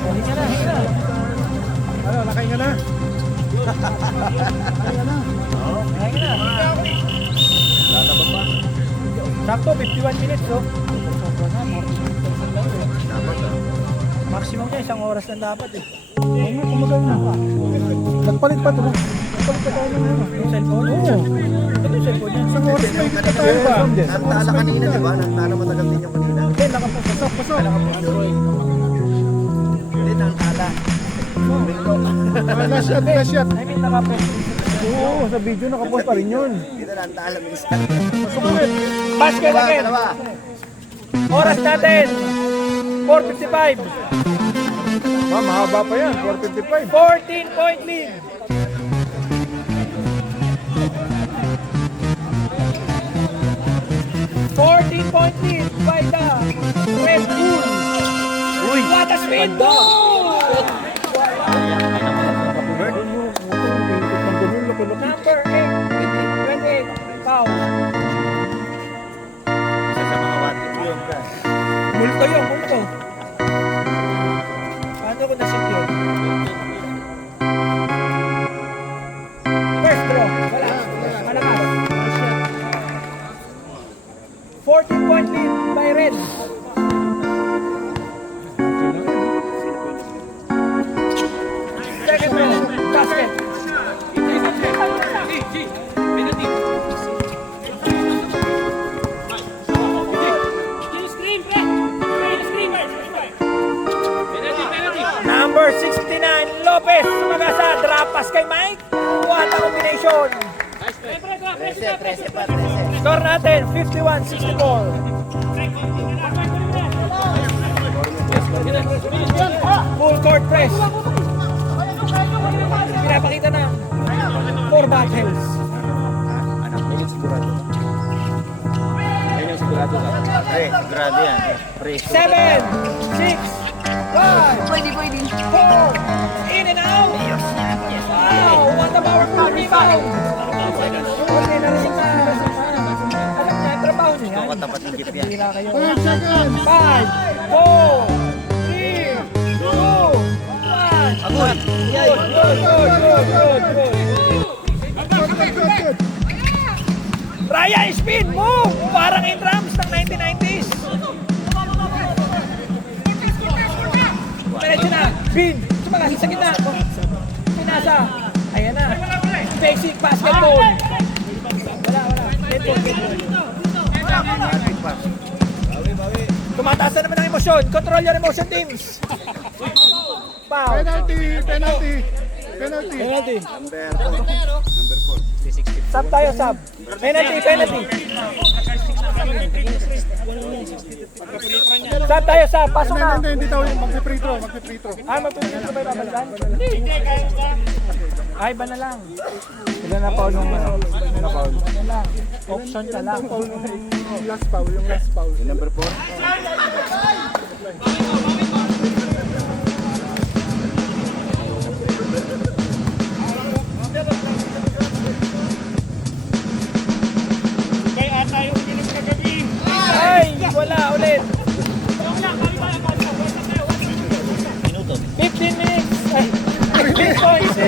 Hindi ka na, hindi ka na. Ano, nakahinga na? Ayoko na. Lalabas pa. Sakto, 51 minutes oh. Maximum niya, 1 oras lang dapat eh. Ay, nga, kumagal na. Nagpalit pa ito. Nagpalit pa tayo ng ano. Yung cellphone? Oo. Ito yung cellphone niya. Isang oras na hindi pa tayo pa. Nantala kanina, di ba? Nantala matagal din yung kanina. Hindi, nakapasok. Pasok. Hindi, nantala. Last shot, last shot. I mean, nakapost. Oo, sa video nakapost pa rin yun. Dito nantala minsan. Pasok ulit. Basket again. Dalawa. Oras natin. 4:55. Mahaba pa yan, 4:55. 14-point lead. Point lead by the Red Bull. Uy, what a spin goal! Number 8, 28, foul. Isa sa mga watis yun ka. Multo yun, multo. Paano ko na-shoot yun? First draw, wala. Malakas. 14-point lead by Red. Second round, basket. Number 69, Lopez. Sumagasa, drop pass kay Mike. What a combination. 13 pa, 13. Score natin, 51-64. Full court press. Pinapakita na 4 battles. Pre, sigurado yan. Pre. 7, 6, 5, 4, in and out. Wow, what a powerful rebound. Okay na rin na. Alam niya, trabaho niya yan. Katapat ng jeep yan. Hira kayo. 5 seconds. 5, 4, 3, 2, 1. Agoy! Good. Raya, spin, move! Parang in drums ng 1990s. Diretso na, bin, sumagasa sa gitna. basketball. Wala. Netball. Tumataas na naman ang emosyon. Control your emotion, teams. Foul. Penalty. Sub tayo, sub. Penalty. Sub tayo, sub. Pasok na. Hindi tayo magpe-free throw. Ay, magpipili ko ba ibabalikan? Ay, ba na lang? Ilan na foul nung na foul? Option ka lang. Yung last foul. Number 4. Ay, wala ulit. 15 minutes. Ay, 3 points. 3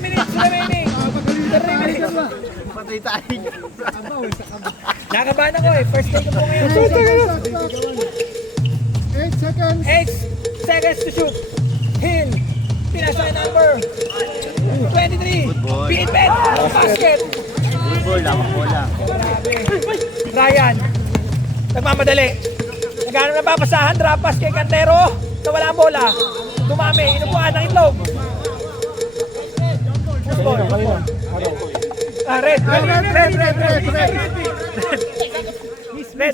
minutes remaining. 3 minutes. Patay tayo. Nakabahan ako eh. First take ko po ngayon. 8 seconds. 8 seconds to shoot. Hill. Pinasa yung number 23. Beat bet. Basket. Football, lamang bola. Ryan. Nagmamadali. Nagano na papasahan. Drop pass kay Cantero. Nawala ang bola. Dumami. Inupuan ng itlog. Football. Red. Red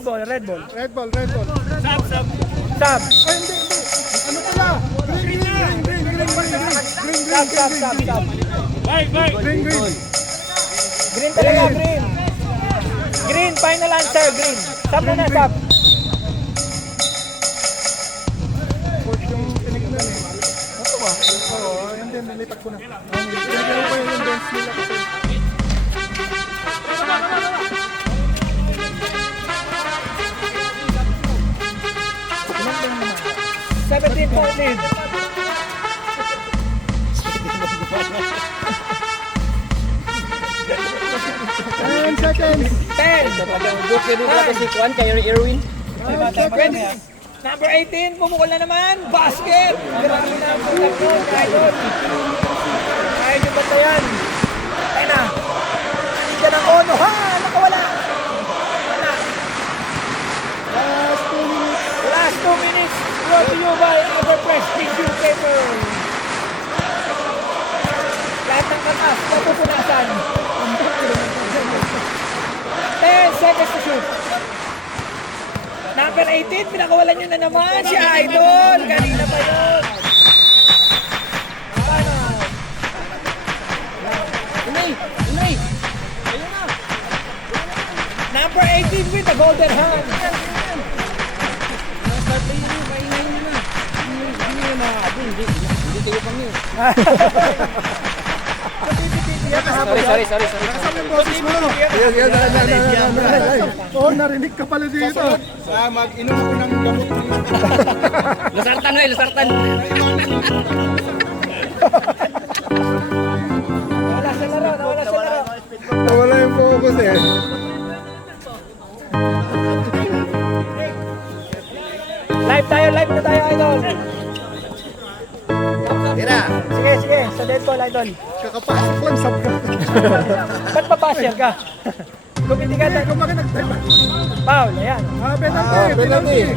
ball. Red ball. Sub. Ay, hindi. Ano pala? Green. Sub. Green. Green talaga, green. Green, final answer, green. Sub na na, sub. Coach yung tinignan eh. Ito ba? Oo, yun din, nilipat ko na. Tinignan ko yung bench nila kasi. 17-point lead. And seconds. 10. Number 18, pumukol na naman. Basket. Grabe na ang tatlo. Idol. Idol ba ito yan? Tayo na. Yan ang ono. Ha! Nakawala. Wala. Last 2 minutes. Brought to you by Everpress Tissue Paper. Lahat ng katas, napupunasan. 10 seconds to shoot. Number 18, pinakawalan nyo na naman si Idol. Kanina pa yun. Paano? Number 18 with the golden hand. Sorry. Oo, narinig ka pala dito. Mag-inom ako ng gamot. Lusartan. Nawala sa laro. Nawala yung focus eh. Live na tayo, Idol. Tira. Sige, sa dead ball, Idol. Kakapasok lang sa Ba't papasya ka? Kumiti ka tayo. Kung bakit nag-time. Foul, ayan. Penalty.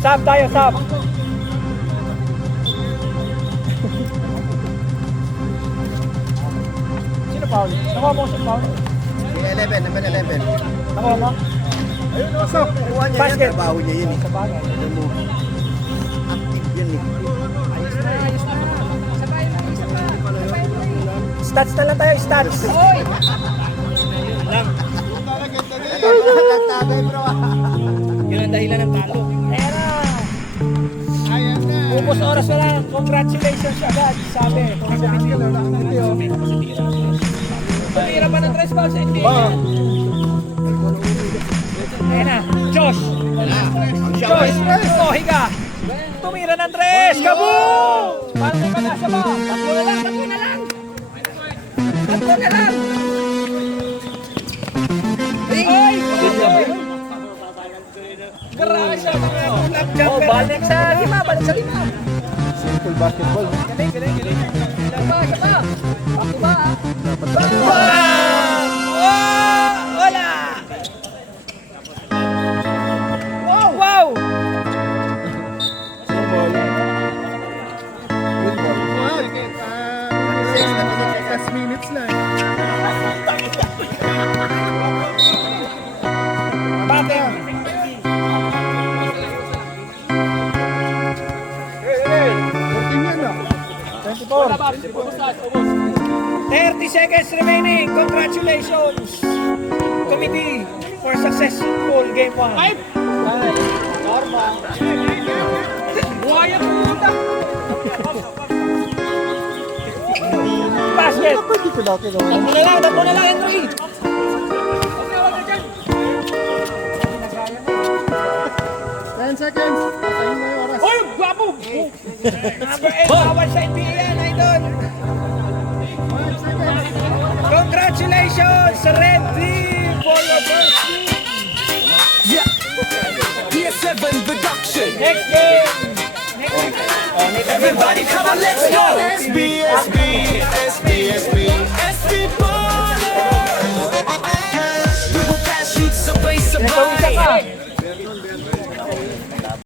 Sub tayo, sub. Sino foul? Nakuha mo si foul? Number 11. Nakuha mo? Pasok. Basket. Trabaho niya yun eh. Sa bagay. Active yun eh. Stats na lang tayo, stats. Nagtagay bro. Yun ang dahilan ng talo. Ayan na. Upos oras na lang. Congratulations agad, sabi. Tumira pa ng 3 balls sa NBA. Ayan na. Josh. Higa. Tumira ng 3. Kaboom! Parang may pag-asa ba? Tatlo na lang. Oy! Grabe siya. Balik sa lima. Simple basketball. Galing. Wala! Wow! Last minutes na. Batting! Hey, 14 yan ah. 24. 30 seconds remaining. Congratulations, committee, for successful game 1. Ay! Buhaya pumunta! Basket! Pwede ko dati no? Tatlo na lang, Henry! 10 seconds. Patayin mo yung oras. Oy! Guwapo! Number 8, bawal sa NBA yan, idol! 5 seconds. Congratulations, Red Team, for your first win! Yeah. PS7 production. Next game! Next game! Everybody come on, let's go. SB, SB.